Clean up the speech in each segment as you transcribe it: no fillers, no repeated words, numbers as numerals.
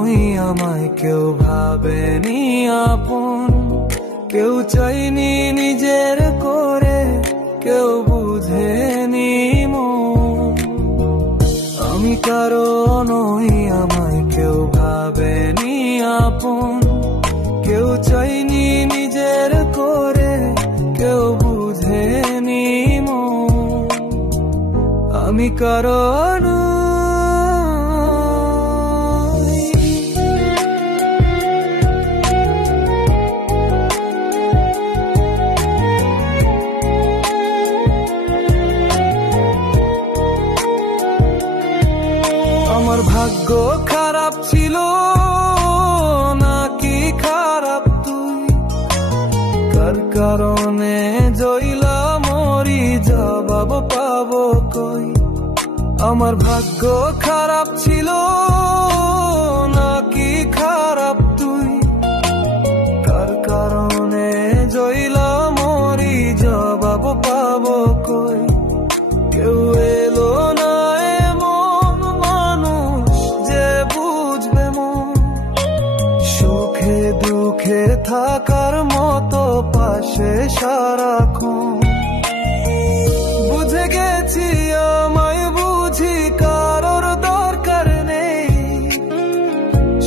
নই, আমায় কেউ ভাবেনি আপন, কেউ চাইনি নিজের করে, কেউ বুঝেনি মন। আমি কারো নই, আমায় কেউ ভাবেনি আপন, কেউ চাইনি নিজের করে, কেউ বুঝেনি মন। আমি কারো নই। আমার ভাগ্য খারাপ ছিল নাকি খারাপ তুই, কার কারণে জইলা মরি, জবাব পাবো কই। আমার ভাগ্য খারাপ ছিল নাকি খারাপ তুই, কার কারণে জইলা মরি, জবাব পাবো কই। কেউ এলো না এমন মানুষ যে বুঝবে মন, সুখে দুঃখে থাকার মতো পাশে সারাক্ষণ। বুঝে গেছি আমায় বুঝি কারোর দরকার নেই,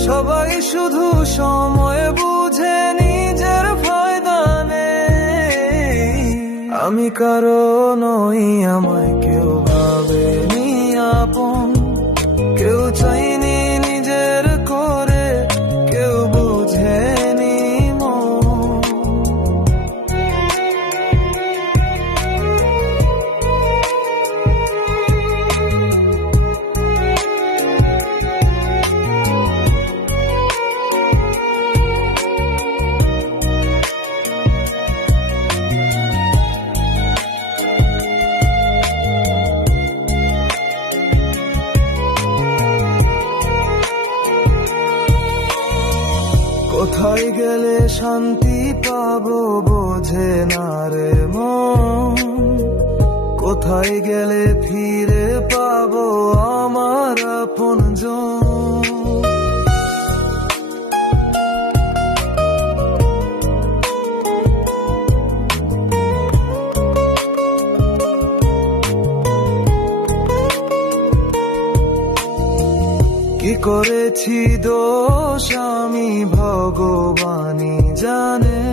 সবাই শুধু সময় বুঝে নিজের ফায়দা নেই। আমি কারো নই, আমায় কেউ ভাবেনি আপন, কেউ চাইনি নিজের করে, কেউ বুঝেনি মন। কোথায় গেলে শান্তি পাবো বোঝে না রে মন, কোথায় গেলে ফিরে পাবো আমার আপনজন। কি করেছি দোষ আমি ভগবানই জানে,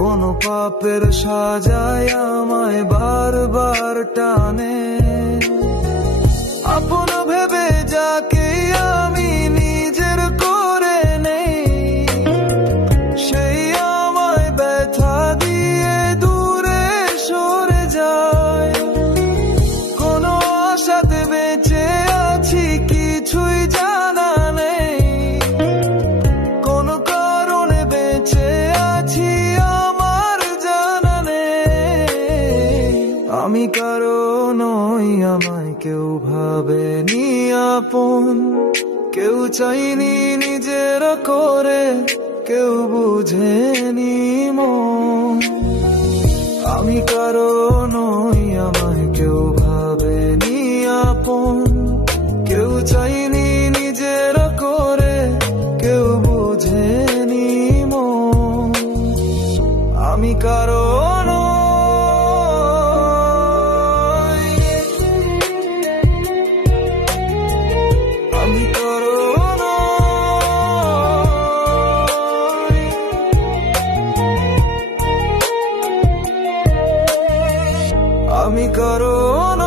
কোন পাপের সাজায় আমায় বারবার টানে। আপন ভেবে যাকে আমি নিজের করে নেই, সেই আমায় ব্যথা দিয়ে দূরে সরে যায়। কোন আশাতে বেঁচে আছি কিছুই জানা নেই, কোন কারণে বেঁচে আছি আমার জানা নেই। আমি কারো নই, আমায় কেউ ভাবেনি আপন, কেউ চাইনি নিজের করে, কেউ বুঝেনি মন। আমি কারো নই, আমায় কেউ ভাবেনি আপন, কেউ চাইনি নিজের করে, কেউ বুঝেনি মন। আমি কারো নই, আমি কারো নই, আমি কারো নই।